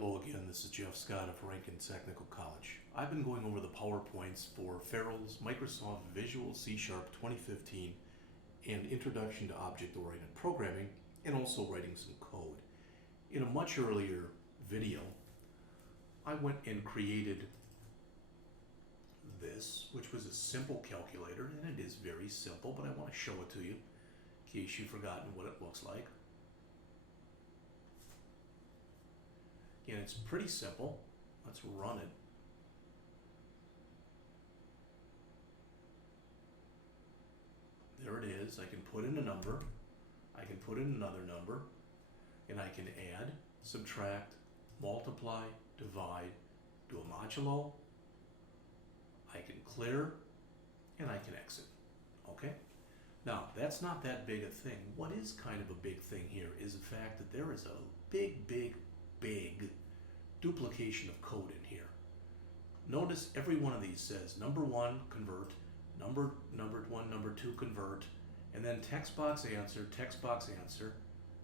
Hello again, this is Jeff Scott of Rankin Technical College. I've been going over the PowerPoints for Farrell's Microsoft Visual C# 2015 and Introduction to Object-Oriented Programming, and also writing some code. In a much earlier video, I went and created this, which was a simple calculator, and it is very simple, but I want to show it to you in case you've forgotten what it looks like. Again, it's pretty simple. Let's run it. There it is. I can put in a number, I can put in another number, and I can add, subtract, multiply, divide, do a modulo, I can clear, and I can exit. Okay? Now, that's not that big a thing. What is kind of a big thing here is the fact that there is a big duplication of code in here. Notice every one of these says number 1 convert, number 1, number 2 convert, and then text box answer,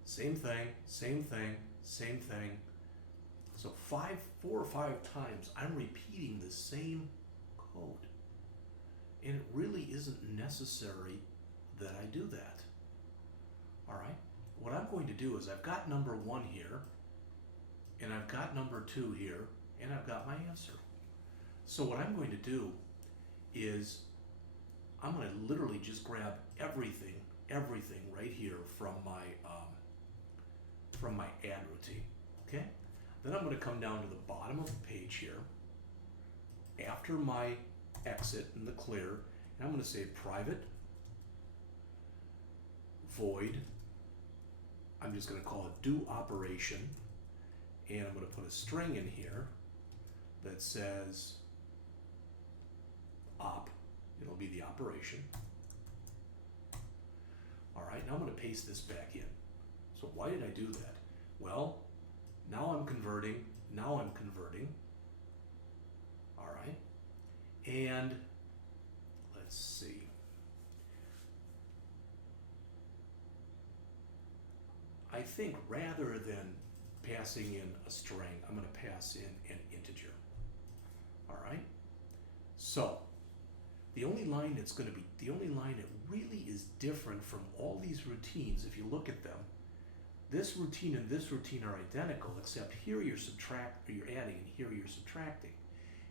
same thing, same thing, same thing. So 4 or 5 times I'm repeating the same code. And it really isn't necessary that I do that. Alright? What I'm going to do is I've got number 1 here, and I've got number 2 here, and I've got my answer. So what I'm going to do is I'm going to literally just grab everything right here from my add routine. Okay? Then I'm going to come down to the bottom of the page here after my exit and the clear, and I'm going to say private void. I'm just going to call it do operation. And I'm going to put a string in here that says op. It'll be the operation. Alright, now I'm going to paste this back in. So why did I do that? Well, now I'm converting. Alright. And let's see. I think rather than passing in a string, I'm going to pass in an integer. Alright? So, the only line that really is different from all these routines, if you look at them, this routine and this routine are identical, except here you're adding, and here you're subtracting.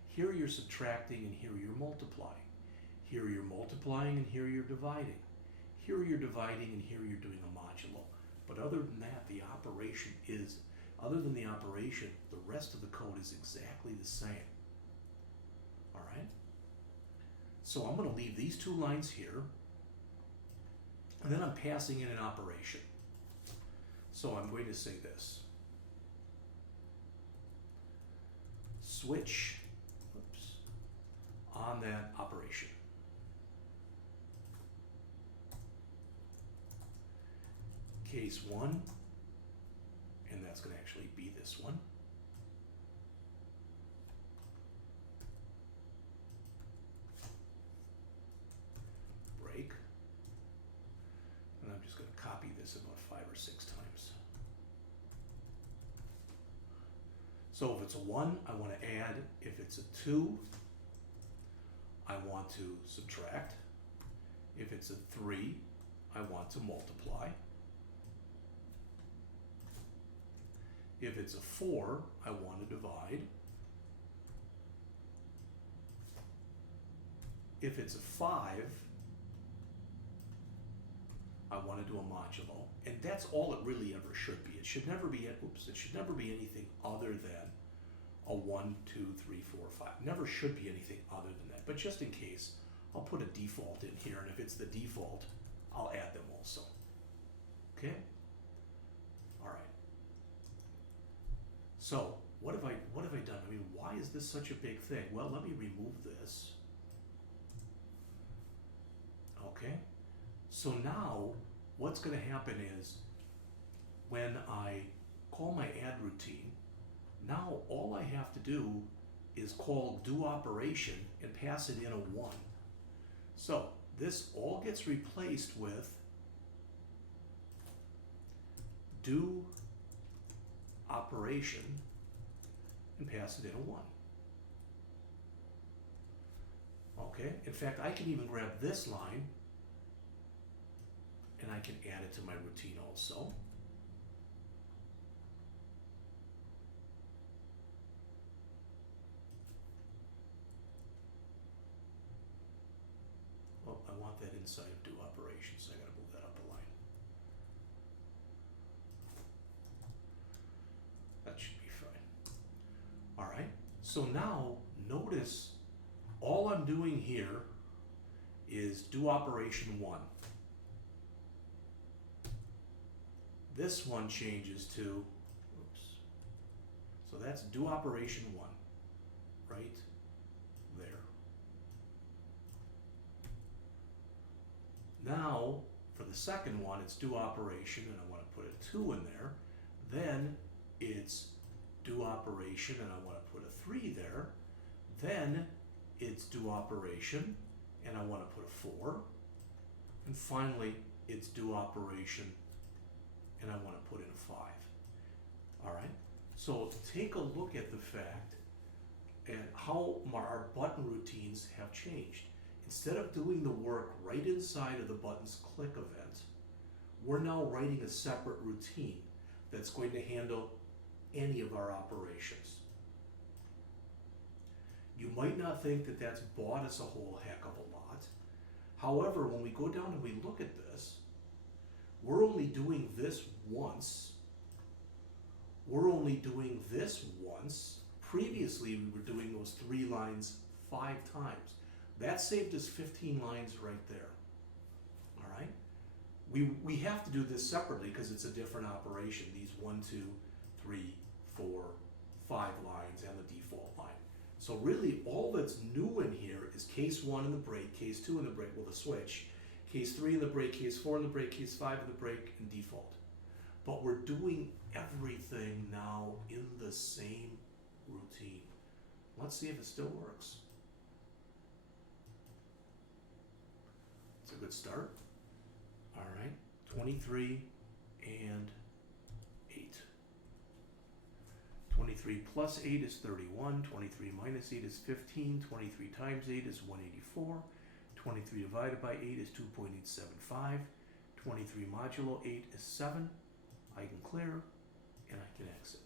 Here you're subtracting, and here you're multiplying. Here you're multiplying, and here you're dividing. Here you're dividing, and here you're doing a modulo. But other than that, other than the operation, the rest of the code is exactly the same. Alright? So I'm going to leave these 2 lines here, and then I'm passing in an operation. So I'm going to say this. Switch on that operation. Case 1, and that's going to actually be this one. Break. And I'm just going to copy this about 5 or 6 times. So if it's a 1, I want to add. If it's a 2, I want to subtract. If it's a 3, I want to multiply. If it's a 4, I want to divide. If it's a 5, I want to do a modulo. And that's all it really ever should be. It should never be anything other than a 1, 2, 3, 4, 5. Never should be anything other than that. But just in case, I'll put a default in here, and if it's the default, I'll add them also. Okay? Alright. So, what have I done? I mean, why is this such a big thing? Well, let me remove this. Okay? So now, what's going to happen is, when I call my add routine, now all I have to do is call do operation and pass it in a 1. So, this all gets replaced with do operation, and pass it in a 1. Okay, in fact, I can even grab this line and I can add it to my routine also. Oh, I want that inside of do operations, so I gotta move that up a line. That should be fine. All right, so now notice all I'm doing here is do operation 1. This one changes to, oops, so that's do operation 1, right there. Now, for the second one, it's do operation, and I want to put a 2 in there. Then it's do operation, and I want to put a 3 there. Then it's do operation, and I want to put a 4. And finally, it's do operation, and I want to put in a 5. All right? So take a look at the fact and how our button routines have changed. Instead of doing the work right inside of the button's click event, we're now writing a separate routine that's going to handle any of our operations. You might not think that that's bought us a whole heck of a lot. However, when we go down and we look at this, we're only doing this once. We're only doing this once. Previously, we were doing those 3 lines 5 times. That saved us 15 lines right there. All right? We have to do this separately because it's a different operation. These 1, 2, 3, 4, 5 lines and the default line. So really, all that's new in here is case 1 in the break, case 2 in the break with a switch, case 3 in the break, case 4 in the break, case 5 in the break, and default. But we're doing everything now in the same routine. Let's see if it still works. It's a good start. All right, 23 and 8. 23 plus 8 is 31, 23 minus 8 is 15, 23 times 8 is 184, 23 divided by 8 is 2.875, 23 modulo 8 is 7, I can clear, and I can exit.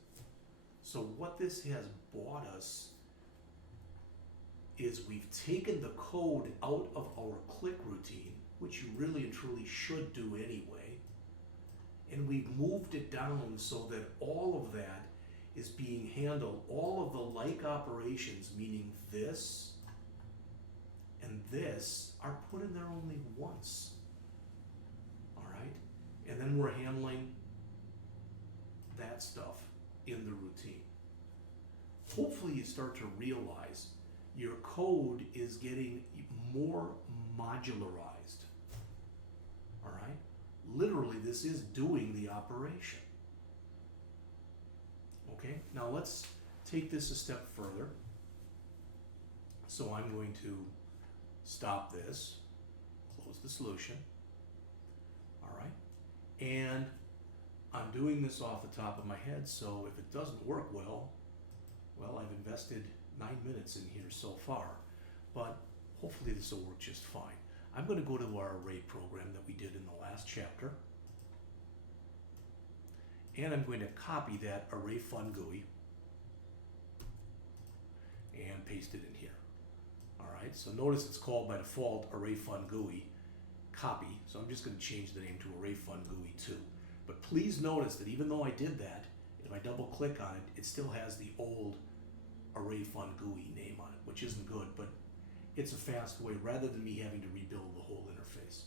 So what this has bought us is we've taken the code out of our click routine, which you really and truly should do anyway, and we've moved it down so that all of that is being handled, all of the like operations, meaning this and this, are put in there only once. All right? And then we're handling that stuff in the routine. Hopefully you start to realize your code is getting more modularized. All right? Literally, this is doing the operation. Okay, now let's take this a step further. So I'm going to stop this, close the solution. All right, and I'm doing this off the top of my head, so if it doesn't work well, I've invested 9 minutes in here so far, but hopefully this will work just fine. I'm going to go to our array program that we did in the last chapter, and I'm going to copy that array fun GUI and paste it in here. All right, so notice it's called by default array fun GUI copy, so I'm just going to change the name to array fun GUI 2. But please notice that even though I did that, if I double click on it, it still has the old array fun GUI name on it, which isn't good, but it's a fast way rather than me having to rebuild the whole interface.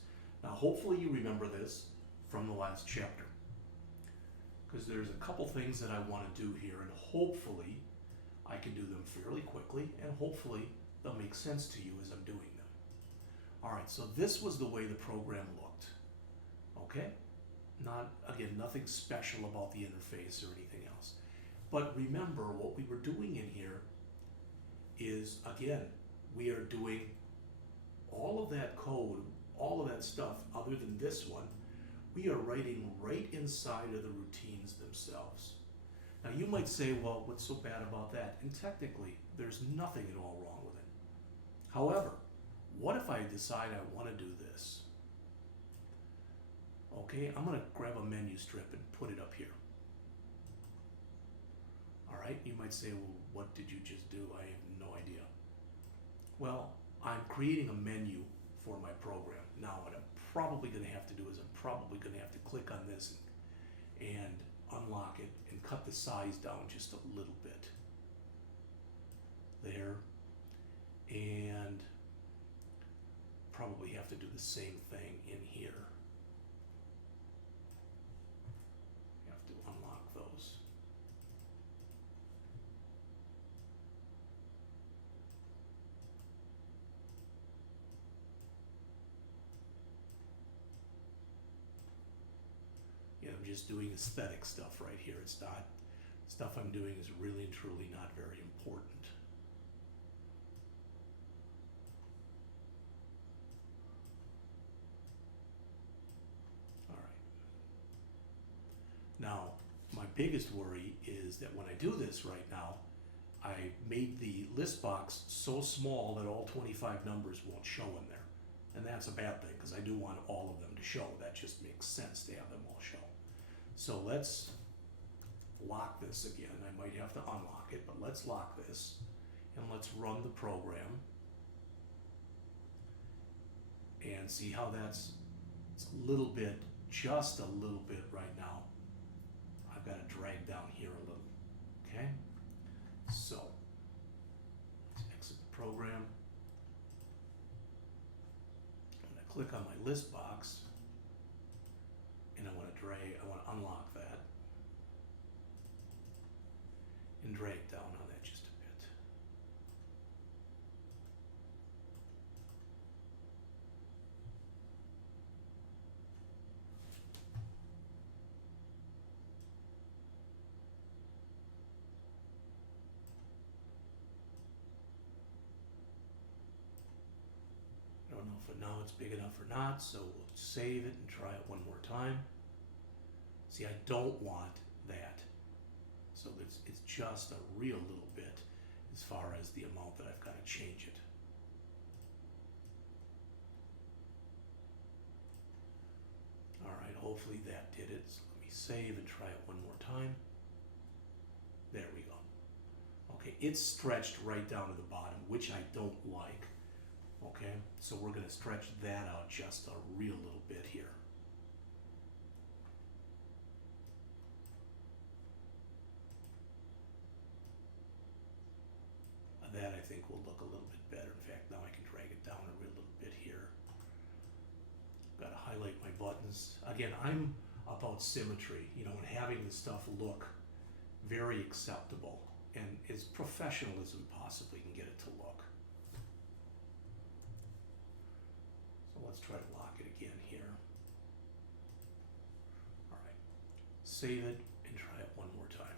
Now hopefully you remember this from the last chapter, because there's a couple things that I want to do here, and hopefully I can do them fairly quickly, and hopefully they'll make sense to you as I'm doing them. All right, so this was the way the program looked. Okay? Again, nothing special about the interface or anything else. But remember, what we were doing in here is, again, we are doing all of that code, all of that stuff, other than this one, we are writing right inside of the routines themselves. Now you might say, well, what's so bad about that? And technically, there's nothing at all wrong with it. However, what if I decide I want to do this? Okay, I'm going to grab a menu strip and put it up here. All right, you might say, well, what did you just do? I have no idea. Well, I'm creating a menu for my program. Now, what I'm probably going to have to do is I'm probably going to have to click on this and unlock it and cut the size down just a little bit. There. And probably have to do the same thing in here. Have to unlock those. Yeah, I'm just doing aesthetic stuff right here. It's not, stuff I'm doing is really and truly not very important. Now, my biggest worry is that when I do this right now, I made the list box so small that all 25 numbers won't show in there. And that's a bad thing because I do want all of them to show. That just makes sense to have them all show. So let's lock this again. I might have to unlock it, but let's lock this and let's run the program and see how it's a little bit, just a little bit right now. I've got to drag down here a little, okay? So, let's exit the program. I'm going to click on my list box, and I want to unlock that, and drag down on that just a bit. I don't know if now it's big enough or not, so we'll save it and try it one more time. See, I don't want that. So it's just a real little bit as far as the amount that I've got to change it. All right, hopefully that did it. So let me save and try it one more time. There we go. Okay, it's stretched right down to the bottom, which I don't like. Okay, so we're going to stretch that out just a real little bit here. That I think will look a little bit better. In fact, now I can drag it down a real little bit here. Got to highlight my buttons. Again, I'm about symmetry, you know, and having the stuff look very acceptable and as professional as we possibly can get it to look. So let's try to lock it again here. All right, save it and try it one more time.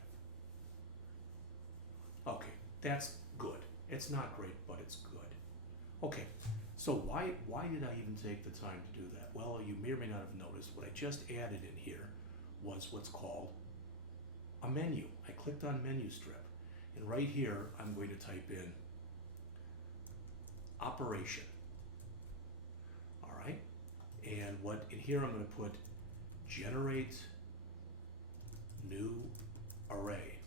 Okay, that's good. It's not great, but it's good. Okay, so why did I even take the time to do that? Well, you may or may not have noticed what I just added in here was what's called a menu. I clicked on menu strip, and right here I'm going to type in operation. All right, and what in here I'm going to put generate new array.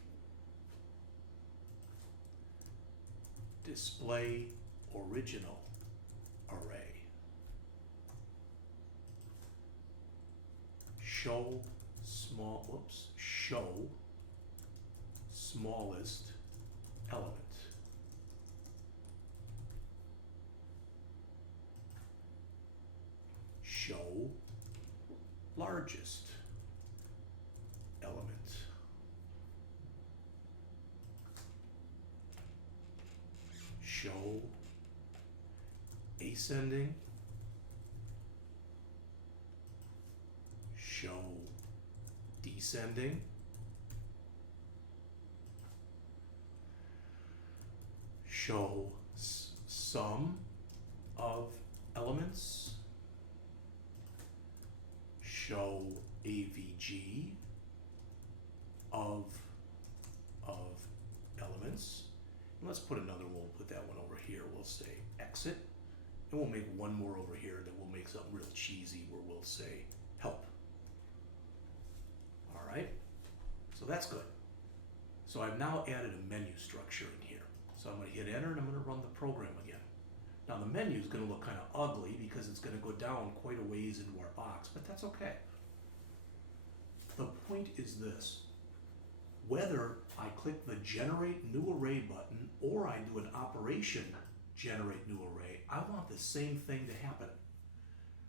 Display original array. Show smallest element. Show largest element. Show ascending, show descending, show sum of elements, show AVG of elements. And let's put another one, we'll put that one over here. We'll say exit. And we'll make one more over here that will make something real cheesy where we'll say help. All right, so that's good. So I've now added a menu structure in here. So I'm going to hit enter and I'm going to run the program again. Now the menu is going to look kind of ugly because it's going to go down quite a ways into our box, but that's okay. The point is this: whether I click the generate new array button or I do an operation generate new array, I want the same thing to happen.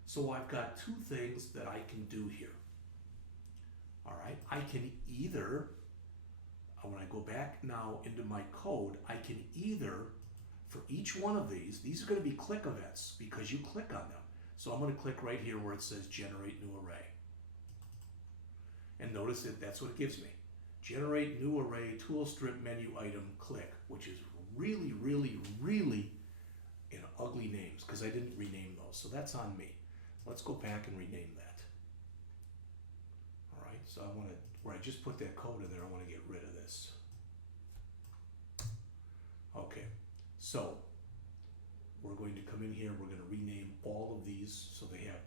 So I've got two things that I can do here. All right, I can either, when I go back now into my code, I can either, for each one of these are going to be click events because you click on them. So I'm going to click right here where it says generate new array. And notice that that's what it gives me. Generate new array, tool strip menu item, click, which is really, really, really in ugly names because I didn't rename those. So that's on me. Let's go back and rename that. All right, so I want to, where I just put that code in there, I want to get rid of this. Okay, so we're going to come in here, we're going to rename all of these so they have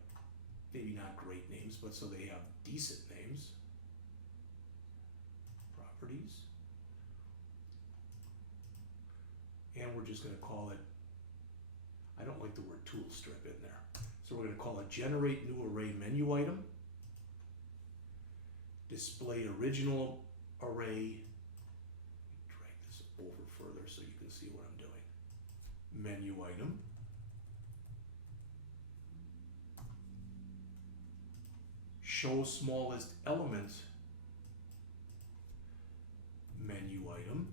maybe not great names, but so they have decent names. Properties. And we're just going to call it, I don't like the word tool strip in there. So we're going to call it generate new array menu item, display original array, drag this over further so you can see what I'm doing, menu item, show smallest element menu item,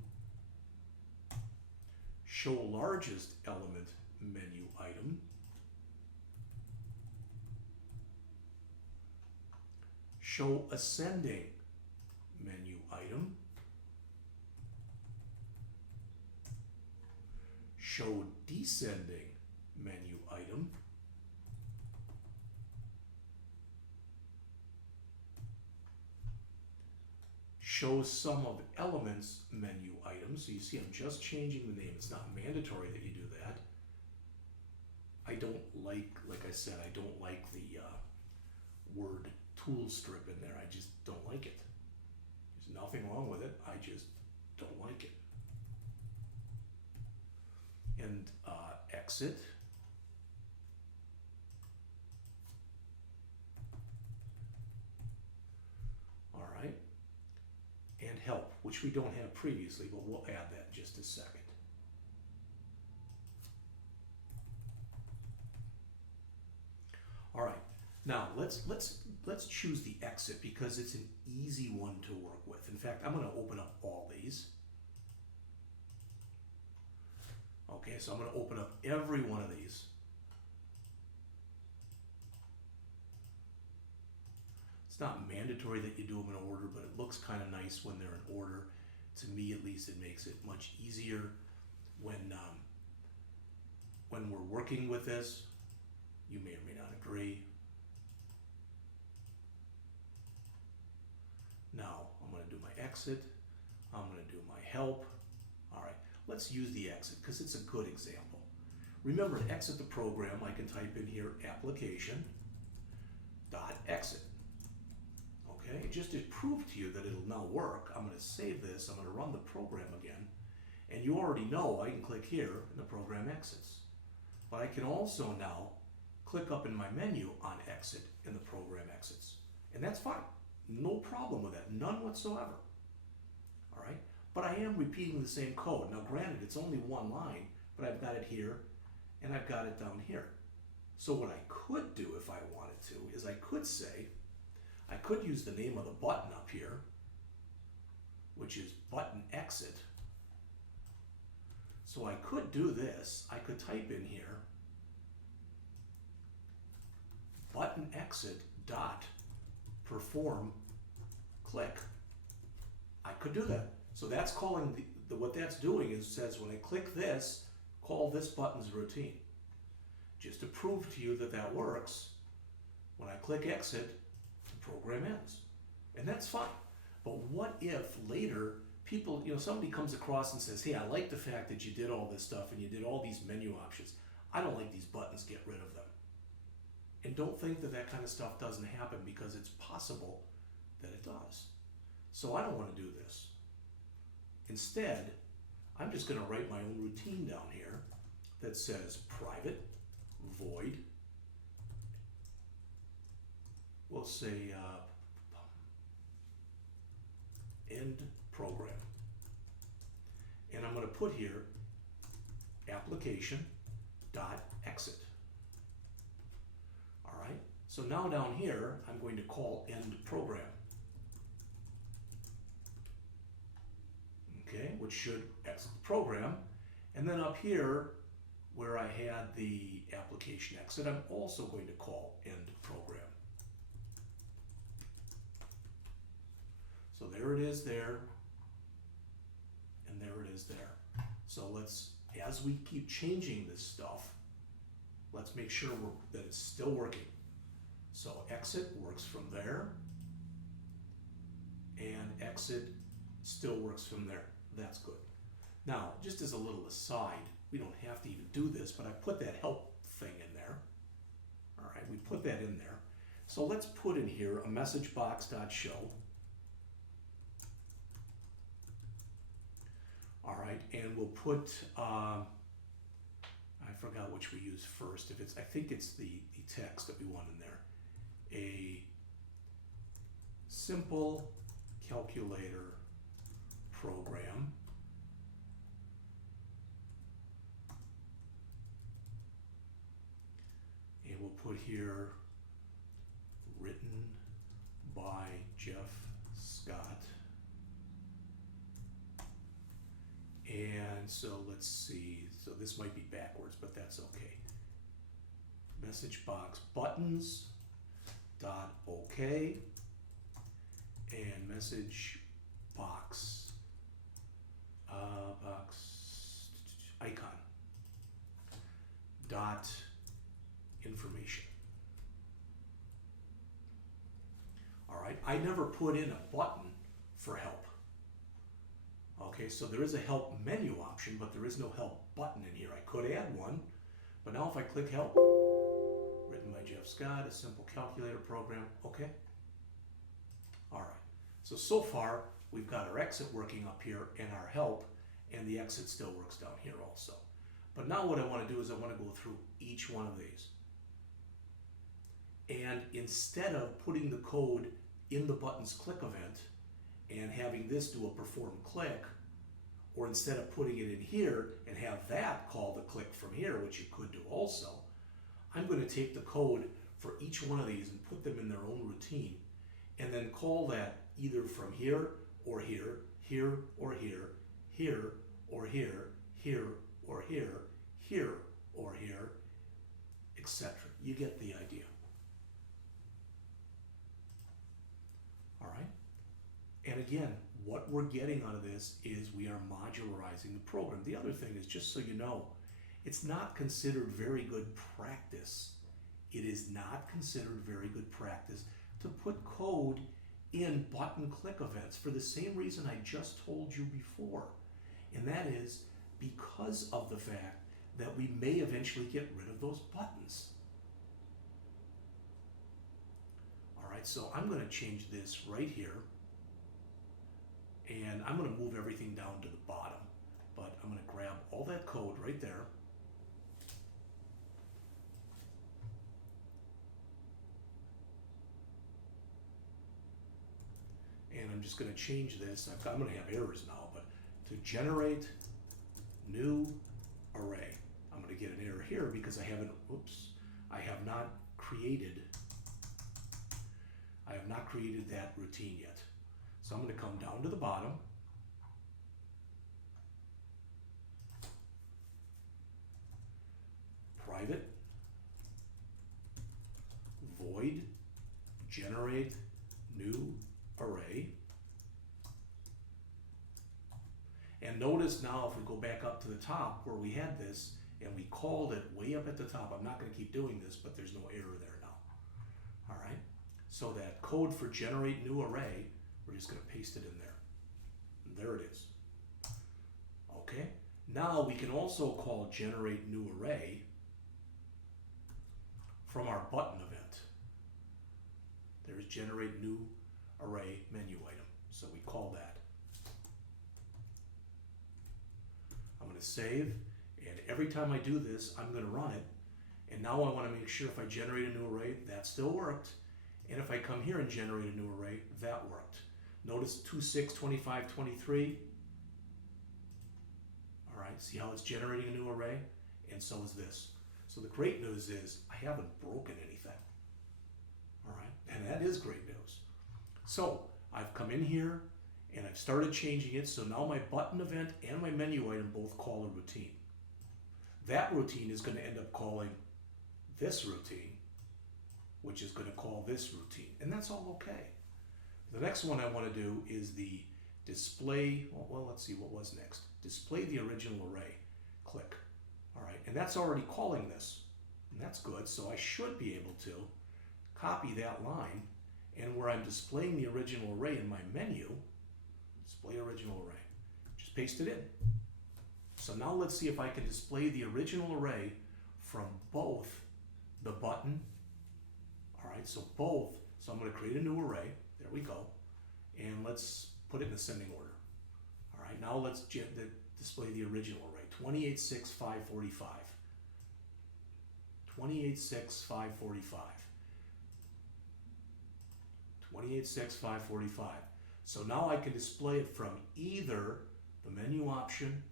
show largest element menu item, show ascending menu item, show descending menu item, show sum of elements menu item. So you see I'm just changing the name. It's not mandatory that you do that. I don't like I said, I don't like the word tool strip in there. I just don't like it. There's nothing wrong with it. I just don't like it. And exit. All right. And help, which we don't have previously, but we'll add that in just a second. All right. Now let's choose the exit because it's an easy one to work with. In fact, I'm going to open up all these. Okay, so I'm going to open up every one of these. It's not mandatory that you do them in order, but it looks kind of nice when they're in order. To me, at least, it makes it much easier when we're working with this. You may or may not agree. Now, I'm going to do my exit. I'm going to do my help. All right, let's use the exit because it's a good example. Remember, to exit the program, I can type in here application dot exit. Okay, just to prove to you that it'll now work, I'm going to save this. I'm going to run the program again. And you already know I can click here and the program exits. But I can also now click up in my menu on exit and the program exits. And that's fine. No problem with that. None whatsoever. All right? But I am repeating the same code. Now granted, it's only one line, but I've got it here and I've got it down here. So what I could do if I wanted to is I could say, I could use the name of the button up here, which is button exit. So I could do this. I could type in here button exit dot perform click. I could do that. So that's calling what that's doing is says when I click this, call this button's routine. Just to prove to you that that works, when I click exit, the program ends. And that's fine. But what if later people, somebody comes across and says, hey, I like the fact that you did all this stuff and you did all these menu options. I don't like these buttons, get rid of them. And don't think that that kind of stuff doesn't happen, because it's possible that it does. So I don't want to do this. Instead, I'm just going to write my own routine down here that says private void, we'll say end program. And I'm going to put here application dot exit. All right, so now down here I'm going to call end program. Okay, which should exit the program. And then up here where I had the application exit, I'm also going to call end program. So there it is there, and there it is there. So let's, as we keep changing this stuff, let's make sure that it's still working. So exit works from there, and exit still works from there. That's good. Now, just as a little aside, we don't have to even do this, but I put that help thing in there. All right, we put that in there. So let's put in here a message box.show. All right, and we'll put, I forgot which we use first. If it's, I think it's the text that we want in there. A simple calculator program and we'll put here written by Jeff Scott. And so let's see, so this might be backwards, but that's okay. Message box buttons dot okay and message box icon dot information. All right, I never put in a button for help. Okay, so there is a help menu option, but there is no help button in here. I could add one, but now if I click help, written by Jeff Scott, a simple calculator program, okay. All right, so far we've got our exit working up here and our help, and the exit still works down here also. But now what I want to do is I want to go through each one of these. And instead of putting the code in the button's click event and having this do a perform click, or instead of putting it in here and have that call the click from here, which you could do also, I'm going to take the code for each one of these and put them in their own routine, and then call that either from here or here, here or here, here or here, here or here, here or here, etc. You get the idea. All right? And again, what we're getting out of this is we are modularizing the program. The other thing is, just so you know, it's not considered very good practice. It is not considered very good practice to put code in button click events for the same reason I just told you before. And that is because of the fact that we may eventually get rid of those buttons. All right, so I'm going to change this right here. And I'm going to move everything down to the bottom, but I'm going to grab all that code right there. And I'm just going to change this. I'm going to have errors now, but to generate new array. I'm going to get an error here because I haven't, I have not created that routine yet. So I'm going to come down to the bottom. Private void generate new array. And notice now if we go back up to the top where we had this and we called it way up at the top, I'm not going to keep doing this, but there's no error there now. All right, so that code for generate new array, we're just going to paste it in there. And there it is. Now we can also call generate new array from our button event. There's generate new array menu item. So we call that. I'm going to save, and every time I do this, I'm going to run it. And now I want to make sure if I generate a new array, that still worked. And if I come here and generate a new array, that worked. Notice 2, 6, 25, 23. All right, see how it's generating a new array? And so is this. So the great news is I haven't broken anything. All right, and that is great news. So I've come in here and I've started changing it. So now my button event and my menu item both call a routine. That routine is going to end up calling this routine, which is going to call this routine, and that's all okay. The next one I want to do is the display, well, let's see what was next. Display the original array. Click. All right, and that's already calling this, and that's good. So I should be able to copy that line, and where I'm displaying the original array in my menu, display original array, just paste it in. So now let's see if I can display the original array from both the button. All right, so both. So I'm going to create a new array. There we go. And let's put it in ascending order. All right, now let's display the original array. 28, 6, 5, 45. 28, 6, 5, 45. 28, 6, 5, 45. So now I can display it from either the menu option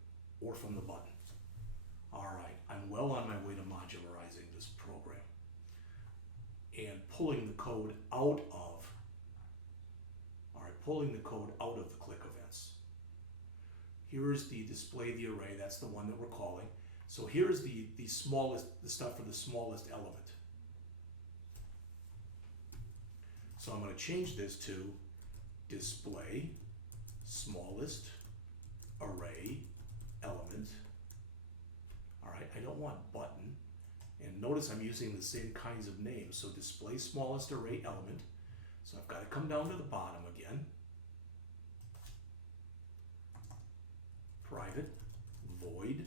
or from the button. All right, I'm well on my way to modularizing this program and pulling the code out of, the click events. Here's the display the array, that's the one that we're calling. So here's the stuff for the smallest element. So I'm going to change this to display smallest array element. All right, I don't want button. And notice I'm using the same kinds of names. So display smallest array element. So I've got to come down to the bottom again. Private void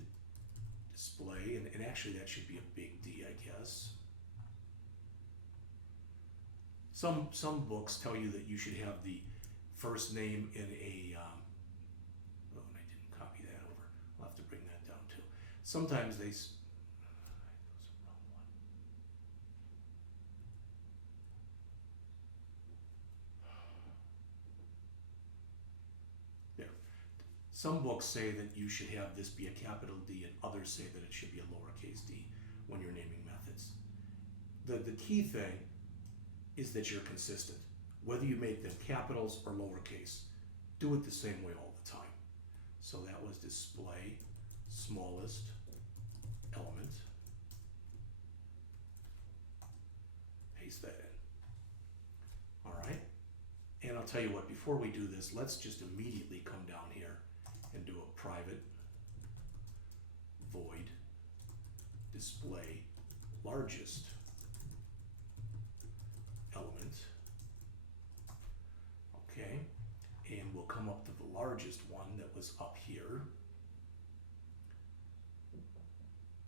display, and actually that should be a big D, I guess. Some books tell you that you should have the first name in a, oh, and I didn't copy that over. I'll have to bring that down too. Sometimes they, some books say that you should have this be a capital D, and others say that it should be a lowercase d when you're naming methods. The key thing is that you're consistent. Whether you make them capitals or lowercase, do it the same way all the time. So that was display smallest element. Paste that in. All right. And I'll tell you what, before we do this, let's just immediately come down here and do a private void display largest element. Okay, and we'll come up to the largest one that was up here.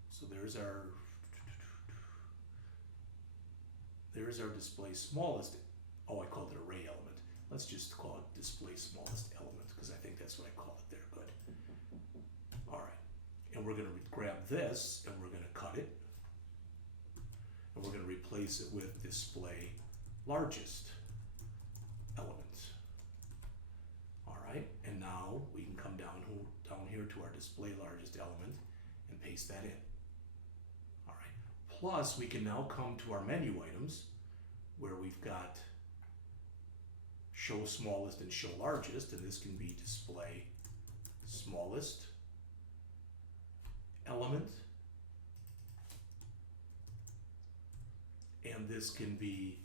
So there's our display smallest. Oh, I called it array element. Let's just call it display smallest element because I think that's what I call it there. Good. All right. And we're going to grab this and we're going to cut it. And we're going to replace it with display largest element. All right. And now we can come down here to our display largest element and paste that in. All right. Plus, we can now come to our menu items where we've got show smallest and show largest, and this can be display smallest element, and this can be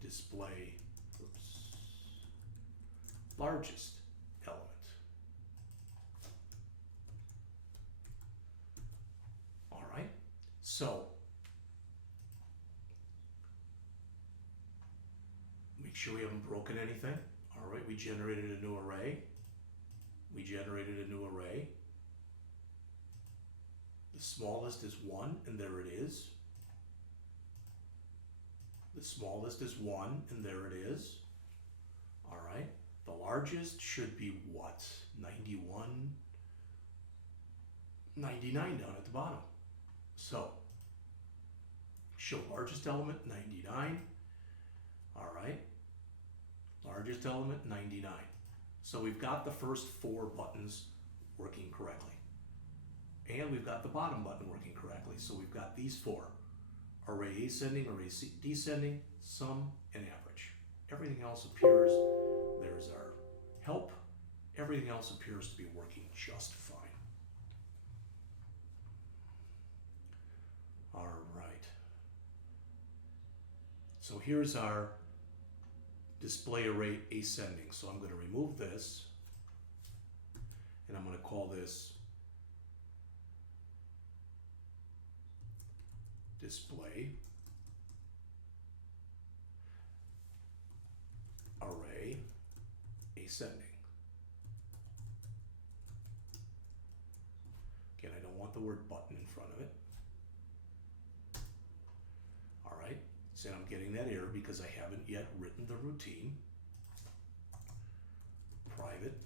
display largest element. All right, so make sure we haven't broken anything. All right, we generated a new array. We generated a new array. smallest is 1, and there it is. All right. The largest should be what? 91, 99 down at the bottom. So, show largest element, 99. All right. Largest element, 99. So we've got the first 4 buttons working correctly. And we've got the bottom button working correctly. So we've got these 4. Array ascending, array descending, sum, and average. Everything else appears, there's our help. Everything else appears to be working just fine. All right. So here's our display array ascending. So I'm going to remove this, and I'm going to call this display array ascending. Again, I don't want the word button in front of it. All right, so I'm getting that error because I haven't yet written the routine. Private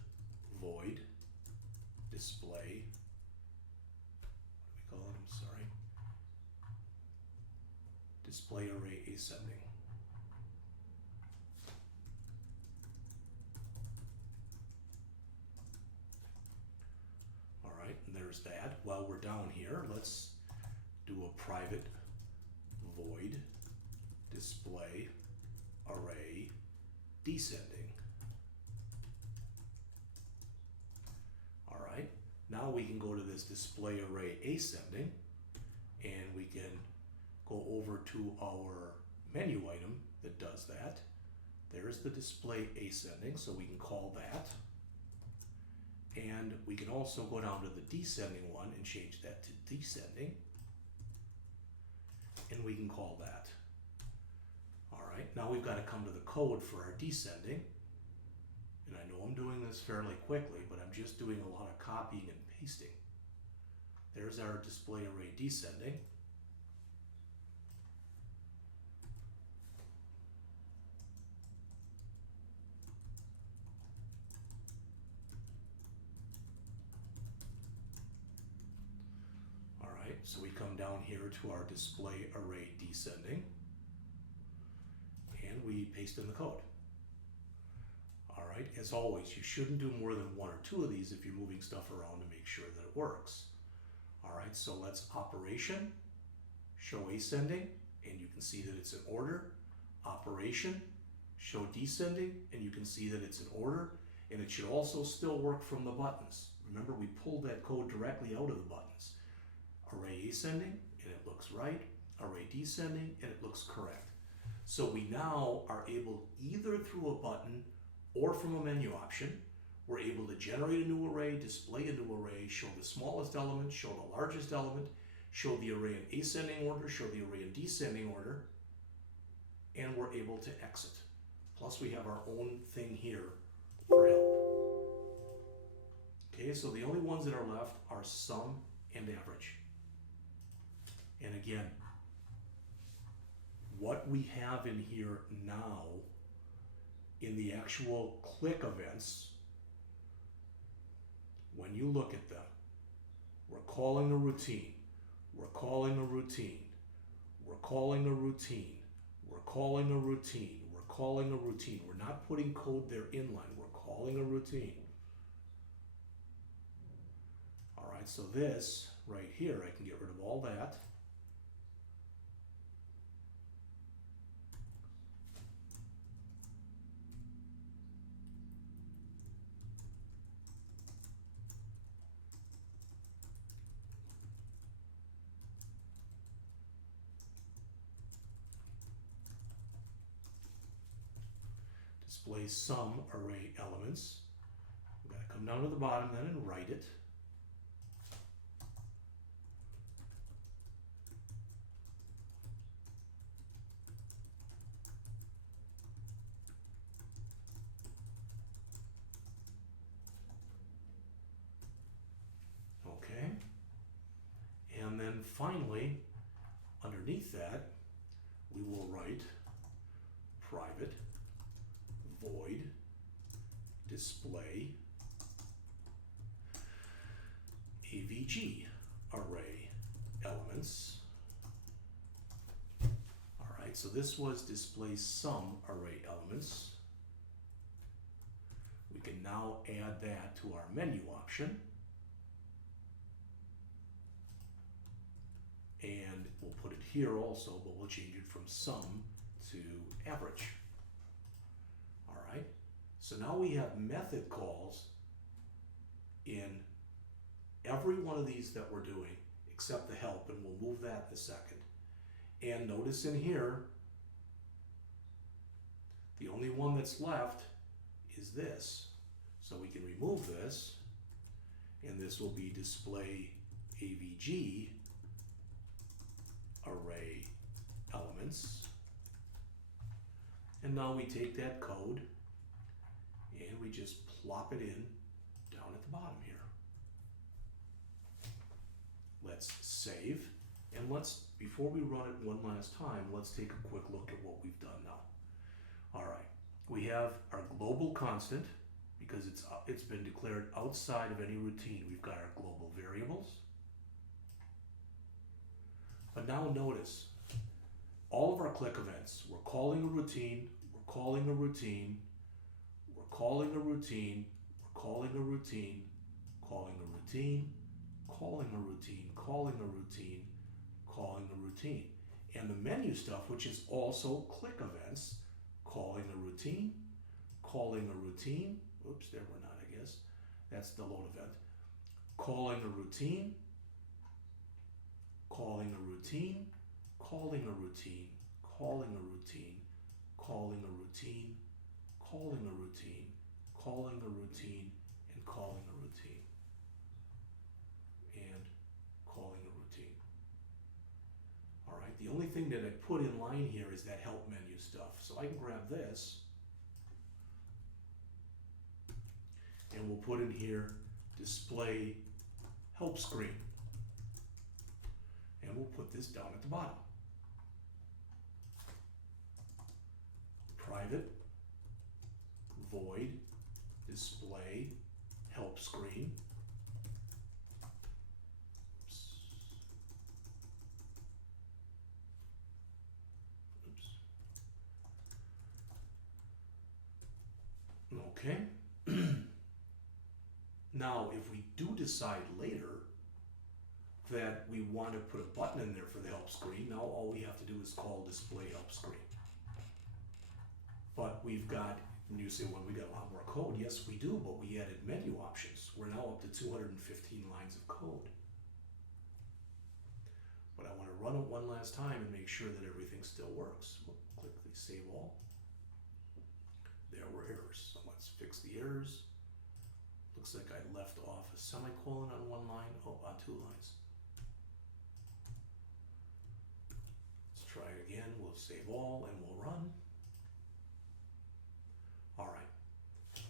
void display, what do we call it? I'm sorry. Display array ascending. All right, and there's that. While we're down here, let's do a private void display array descending. All right, now we can go to this display array ascending, and we can go over to our menu item that does that. There's the display ascending, so we can call that. And we can also go down to the descending one and change that to descending. And we can call that. All right, now we've got to come to the code for our descending. And I know I'm doing this fairly quickly, but I'm just doing a lot of copying and pasting. There's our display array descending. So we come down here to our display array descending, and we paste in the code. All right, as always, you shouldn't do more than 1 or 2 of these if you're moving stuff around to make sure that it works. All right, so let's operation, show ascending, and you can see that it's in order. Operation, show descending, and you can see that it's in order, and it should also still work from the buttons. Remember, we pulled that code directly out of the buttons. Array ascending, and it looks right. Array descending, and it looks correct. So we now are able, either through a button or from a menu option, we're able to generate a new array, display a new array, show the smallest element, show the largest element, show the array in ascending order, show the array in descending order, and we're able to exit. Plus we have our own thing here for help. Okay, so the only ones that are left are sum and average. And again, what we have in here now in the actual click events, when you look at them, we're calling a routine, we're calling a routine, we're calling a routine, we're calling a routine, we're calling a routine. We're not putting code there inline, we're calling a routine. All right, so this right here, I can get rid of all that. Display sum array elements. We've got to come down to the bottom then and write it. Okay. And then finally, underneath that, we will write private void display AVG array elements. All right, so this was display sum array elements. We can now add that to our menu option. And we'll put it here also, but we'll change it from sum to average. All right, so now we have method calls in every one of these that we're doing, except the help, and we'll move that in a second. And notice in here, the only one that's left is this. So we can remove this, and this will be display AVG array elements. And now we take that code and we just plop it in down at the bottom here. Let's save, and let's, before we run it one last time, let's take a quick look at what we've done now. All right, we have our global constant because it's been declared outside of any routine. We've got our global variables. But now notice, all of our click events, we're calling a routine, we're calling a routine, we're calling a routine, we're calling a routine, calling a routine, calling a routine, calling a routine, calling a routine. And the menu stuff, which is also click events, calling a routine, calling a routine, oops, there we're not, I guess. That's the load event. Calling a routine, calling a routine, calling a routine, calling a routine, calling a routine, calling a routine, calling a routine, and calling a routine. And calling a routine. All right, the only thing that I put in line here is that help menu stuff. So I can grab this, and we'll put in here display help screen. And we'll put this down at the bottom. Private void display help screen. Oops. Okay. Now, if we do decide later that we want to put a button in there for the help screen, now all we have to do is call display help screen. But we've got, and you say, well, we got a lot more code. Yes, we do, but we added menu options. We're now up to 215 lines of code. But I want to run it one last time and make sure that everything still works. We'll click the save all. There were errors. So let's fix the errors. Looks like I left off a semicolon on one line, on 2 lines. Try it again, we'll save all and we'll run. All right,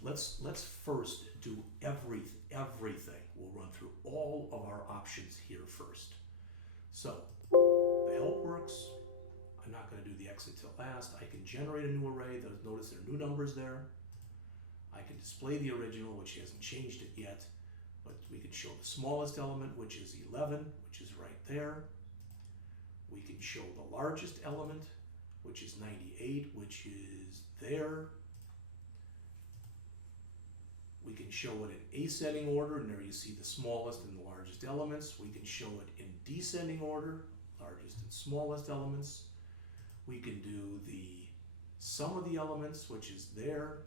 let's first do everything. We'll run through all of our options here first. So the help works. I'm not going to do the exit till last. I can generate a new array. Notice there are new numbers there. I can display the original, which hasn't changed it yet, but we can show the smallest element, which is 11, which is right there. We can show the largest element, which is 98, which is there. We can show it in ascending order, and there you see the smallest and the largest elements. We can show it in descending order, largest and smallest elements. We can do the sum of the elements, which is there.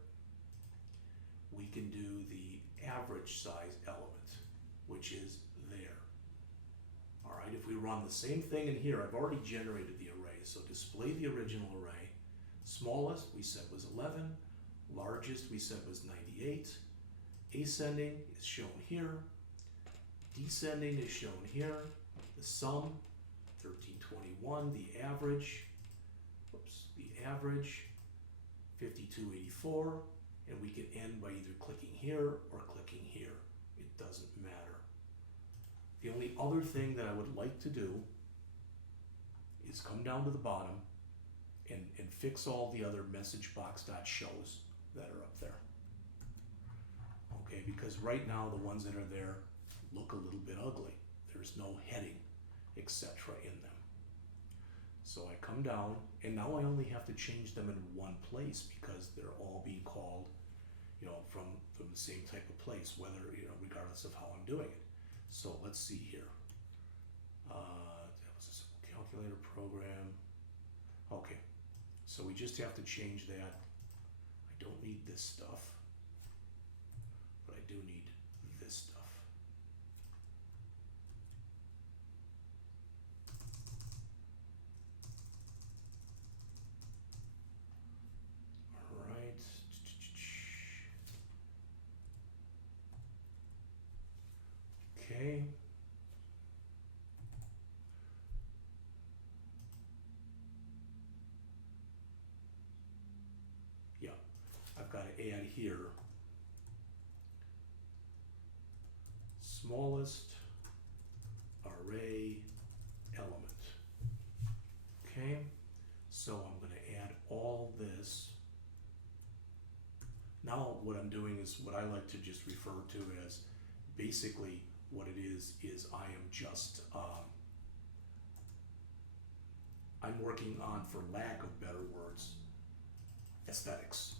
We can do the average size element, which is there. All right, if we run the same thing in here, I've already generated the array. So display the original array. Smallest we said was 11. Largest we said was 98. Ascending is shown here. Descending is shown here. The sum, 1321. The average, the average, 5284. And we can end by either clicking here or clicking here. It doesn't matter. The only other thing that I would like to do is come down to the bottom and fix all the other message box dot shows that are up there. Okay, because right now the ones that are there look a little bit ugly. There's no heading, etc. in them. So I come down, and now I only have to change them in one place because they're all being called, you know, from the same type of place, whether, you know, regardless of how I'm doing it. So let's see here. That was a simple calculator program. Okay, so we just have to change that. I don't need this stuff, but I do need this stuff. All right. Okay. Yeah, I've got to add here smallest array element. Okay, so I'm going to add all this. Now what I'm doing is what I like to just refer to as basically what it is I am just I'm working on, for lack of better words, aesthetics.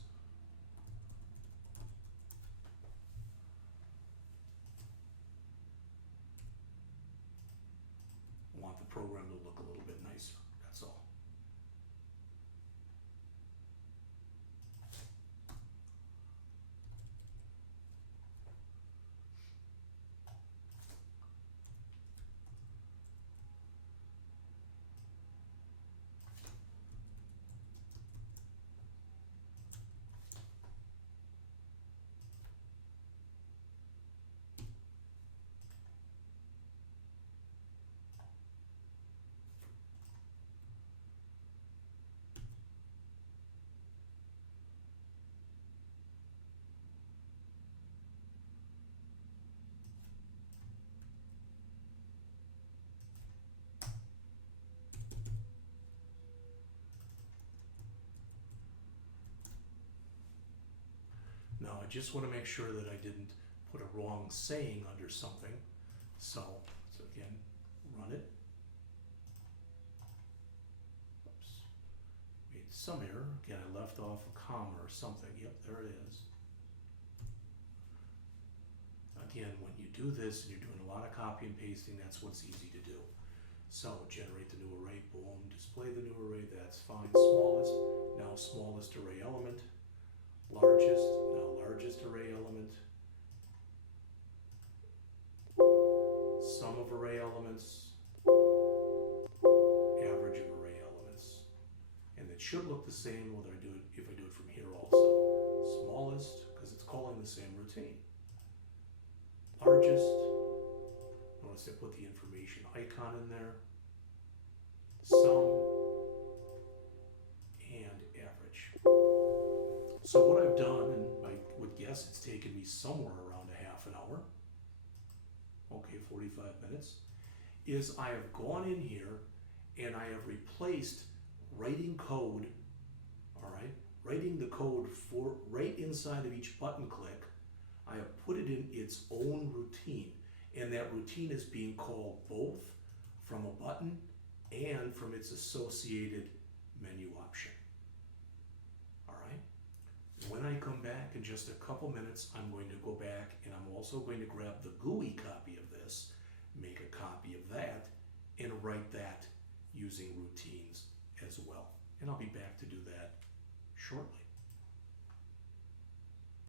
I want the program to look a little bit nicer, that's all. Now I just want to make sure that I didn't put a wrong saying under something. So again, run it. Oops. Made some error. Again, I left off a comma or something. Yep, there it is. Again, when you do this and you're doing a lot of copy and pasting, that's what's easy to do. So generate the new array, boom, display the new array, that's fine. Smallest, now smallest array element. Largest, now largest array element. Sum of array elements. Average of array elements. And it should look the same whether I do it, if I do it from here also. Smallest, because it's calling the same routine. Largest, notice I put the information icon in there. Sum, and average. So what I've done, and I would guess it's taken me somewhere around a half an hour, okay, 45 minutes, is I have gone in here and I have replaced writing code, all right, writing the code for right inside of each button click. I have put it in its own routine, and that routine is being called both from a button and from its associated menu option. All right. When I come back in just a couple minutes, I'm going to go back and I'm also going to grab the GUI copy of this, make a copy of that, and write that using routines as well. And I'll be back to do that shortly.